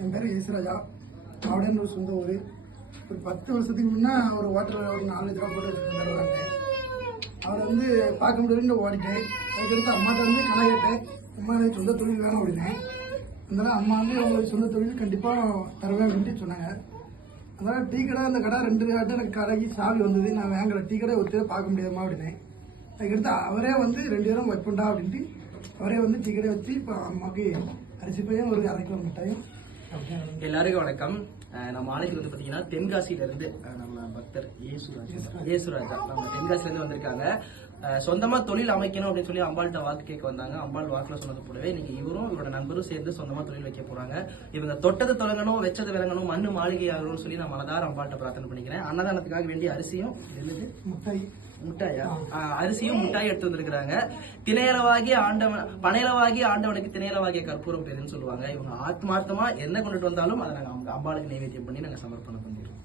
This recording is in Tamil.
என் பேர் ஈஸ்வராஜா அவடன் ஒரு சொந்த ஊர். ஒரு பத்து வருஷத்துக்கு முன்னே ஒரு ஹோட்டலில் ஒரு நாலு ரூபா போட்டு வச்சுருந்தாரு அவர் வந்து பார்க்க முடியலன்னு ஓடிட்டேன் அதுக்கடுத்து அம்மாட்ட வந்து கணக்கு கேட்டேன். அம்மா எனக்கு சொந்த தொழில் வேணும் அப்படின்னேன் அதனால் அம்மா வந்து உங்களுக்கு சொந்த தொழில் கண்டிப்பாக தருவேன் அப்படின்ட்டு சொன்னாங்க. அதனால் டீ கடை அந்த கடை ரெண்டு கடை எனக்கு கடைக்கு சாவி வந்தது. நான் வாங்கல. டீ கடை ஒருத்தர் பார்க்க முடியாதமா அப்படின்னேன் அதுக்கடுத்து அவரே வந்து ரெண்டு பேரும் ஒர்க் பண்ணா அப்படின்ட்டு அவரே வந்து டீ கடை வச்சு இப்போ அம்மாவுக்கு அரிசி பையன் ஒரு அரை கிலோ மிட்டாயும் எல்லாருக்கும் வணக்கம். நம்ம ஆலைக்கு வந்து பார்த்தீங்கன்னா தென்காசியில இருந்து நம்ம பக்தர் ஏசுராஜா ஏசுராஜா நம்ம தென்காசில இருந்து வந்திருக்காங்க சொந்தமா தொழில் அமைக்கணும் அப்படின்னு சொல்லி அம்பாள்கிட்ட வாக்கு கேட்க வந்தாங்க. அம்பாள் வாக்குல சொன்னது போலவே இன்னைக்கு இவரும் இவரோட நண்பரும் சேர்ந்து சொந்தமா தொழில் வைக்க போறாங்க. இவங்க தொட்டது தொடங்கணும் வெச்சது விளங்கணும் மண்ணு மாளிகை ஆகணும்னு சொல்லி நான் மனதார அம்பாள்கிட்ட பிரார்த்தனை பண்ணிக்கிறேன். அன்னதானத்துக்காக வேண்டிய அரிசியும் என்னது? முட்டாயா? அரிசியும் முட்டாயும் எடுத்து வந்திருக்கிறாங்க. திணையளவாகி ஆண்டவன் பனையளவாகி ஆண்டவனுக்கு திணையளவாகிய கற்பூரம் பேருன்னு சொல்லுவாங்க. இவங்க ஆத்மார்த்தமா என்ன கொண்டுட்டு வந்தாலும் அதை நாங்கள் அவங்க அம்பாளுக்கு நைவேத்தியம் பண்ணி நாங்கள் சமர்ப்பணம் பண்ணிடுவோம்.